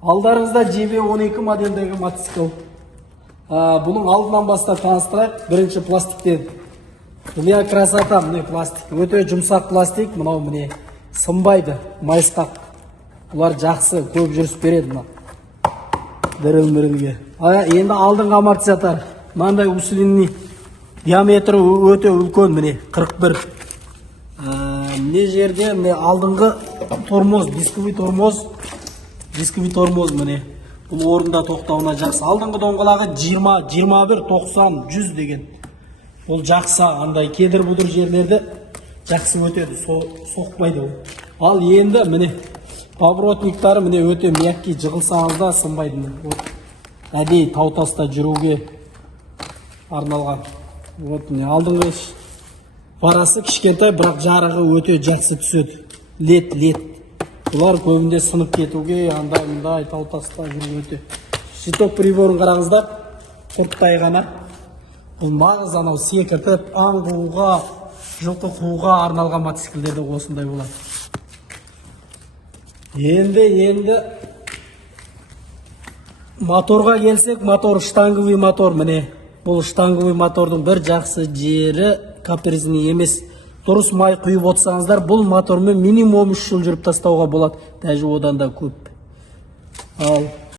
Алдарыңызда GB12 модельдегі мотоцикл. Бұның алдынан бастап таныстырайық. Бірінші пластиктен. Міне красота, міне пластик. Өте жұмсақ пластик, мынау міне сынбайды, майысқақ. Бұлар жақсы, көп жүріс береді. Діріл-мірілге. Енді алдыңғы амортизатор. Мынандай усиленный. Диаметрі өте үлкен, міне 41. Міне жерде міне алдыңғы тормоз, дисковый тормоз міне. Бұл орында тоқтауына жақсы. Алдыңғы доңғалағы 20, 21, 90, 100 деген. Ол жақсы, андай кедір-бұдыр жерлерді жақсы өтеді, соқпайды ол. Ал енді міне поворотниктары міне өте мягкий, жығылсаңызда сынбайды. Әдей тау-таста жүруге арналған. Вот міне алдыңғы парасы кішкентай, бірақ жарығы өте жақсы түседі. Лед. Бұлар көбінде сынып кетуге, андай тау-таста жүруге өте. Щиток приборын қараңыздар, құрттай ғана. Бұл нағыз анау секіртіп, аң қууға, жылқы қууға арналған мотоциклдерде осындай болады. Енді моторға келсек, мотор штанговый мотор міне. Бұл штанговый мотордың бір жақсы жері капризный емес. Дұрыс май құйып отырсаңыздар, бұл мотормен минимум 3 жыл жүріп тастауға болады. Даже одан да көп. Ал